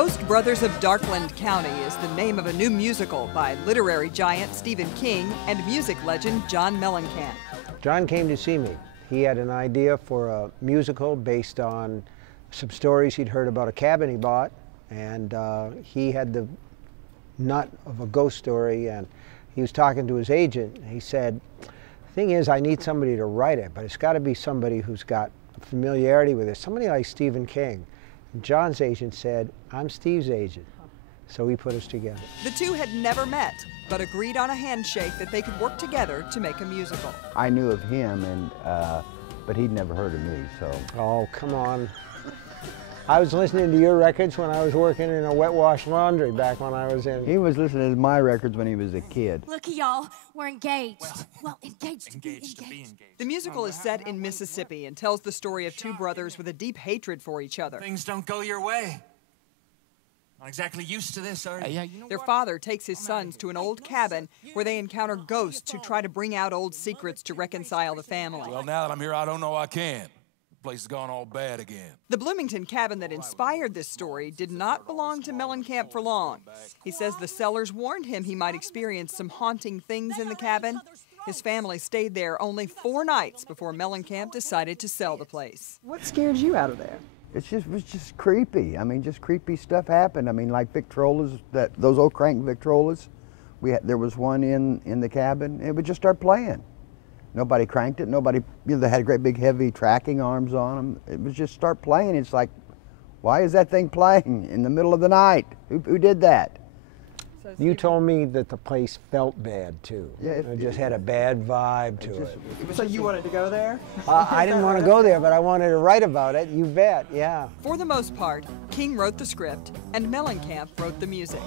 Ghost Brothers of Darkland County is the name of a new musical by literary giant Stephen King and music legend John Mellencamp. John came to see me. He had an idea for a musical based on some stories he'd heard about a cabin he bought, and he had the nut of a ghost story, and he was talking to his agent. He said, the thing is, I need somebody to write it, but it's got to be somebody who's got familiarity with it, somebody like Stephen King. And John's agent said, I'm Steve's agent. So he put us together. The two had never met, but agreed on a handshake that they could work together to make a musical. I knew of him, and but he'd never heard of me, so. Oh, come on. I was listening to your records when I was working in a wet wash laundry back when I was in. He was listening to my records when he was a kid. Look, y'all, we're engaged. Well, engaged to be engaged. The musical is set in Mississippi and tells the story of two brothers with a deep hatred for each other. Things don't go your way. Not exactly used to this, are you? Their father takes his sons to an old cabin where they encounter ghosts who try to bring out old secrets to reconcile the family. Well, now that I'm here, I don't know I can. The place has gone all bad again. The Bloomington cabin that inspired this story did not belong to Mellencamp for long. He says the sellers warned him he might experience some haunting things in the cabin. His family stayed there only 4 nights before Mellencamp decided to sell the place. What scared you out of there? It was just creepy. I mean, just creepy stuff happened. I mean, like Victrolas, those old crank Victrolas. There was one in the cabin. It would just start playing. Nobody cranked it. Nobody, they had great big heavy tracking arms on them. It was just start playing. It's like, why is that thing playing in the middle of the night? Who did that? You told me that the place felt bad too. Yeah, it just had a bad vibe to it. So you wanted to go there? I didn't want to go there, but I wanted to write about it. You bet, yeah. For the most part, King wrote the script and Mellencamp wrote the music.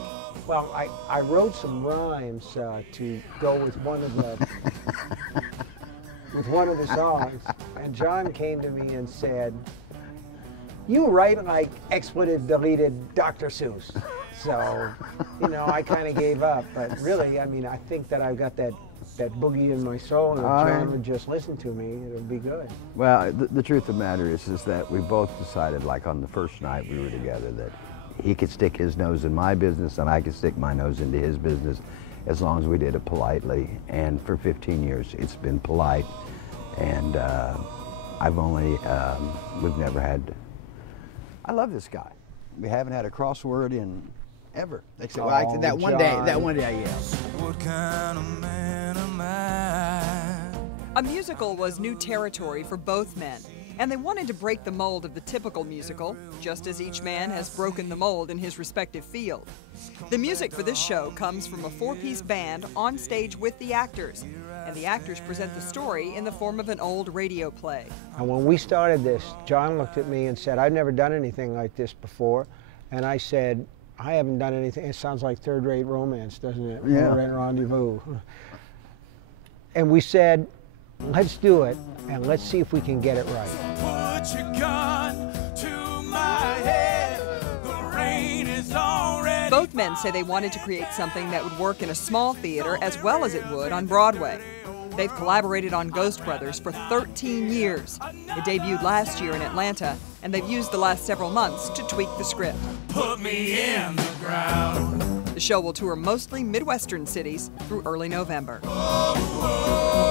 Well, I wrote some rhymes to go with one of the songs, and John came to me and said, you write like expletive deleted Dr. Seuss. So, I kind of gave up, but really, I mean, I think that I've got that boogie in my soul, and if John would just listen to me, it would be good. Well, the truth of the matter is that we both decided, like on the first night we were together, that he could stick his nose in my business and I could stick my nose into his business, as long as we did it politely. And for 15 years, it's been polite. And we've never had, I love this guy. We haven't had a crossword in ever. Except that one day I yelled. What kind of man am I? A musical was new territory for both men, and they wanted to break the mold of the typical musical, just as each man has broken the mold in his respective field. The music for this show comes from a 4-piece band on stage with the actors, and the actors present the story in the form of an old radio play. And when we started this, John looked at me and said, I've never done anything like this before. And I said, I haven't done anything. It sounds like third-rate romance, doesn't it? Yeah. Third-rate rendezvous. And we said, let's do it, and let's see if we can get it right. Put your gun to my head. The rain is already. Both men say they wanted to create something that would work in a small theater as well as it would on Broadway. They've collaborated on Ghost Brothers for 13 years. It debuted last year in Atlanta, and they've used the last several months to tweak the script. Put me in the ground. The show will tour mostly Midwestern cities through early November. Whoa, whoa.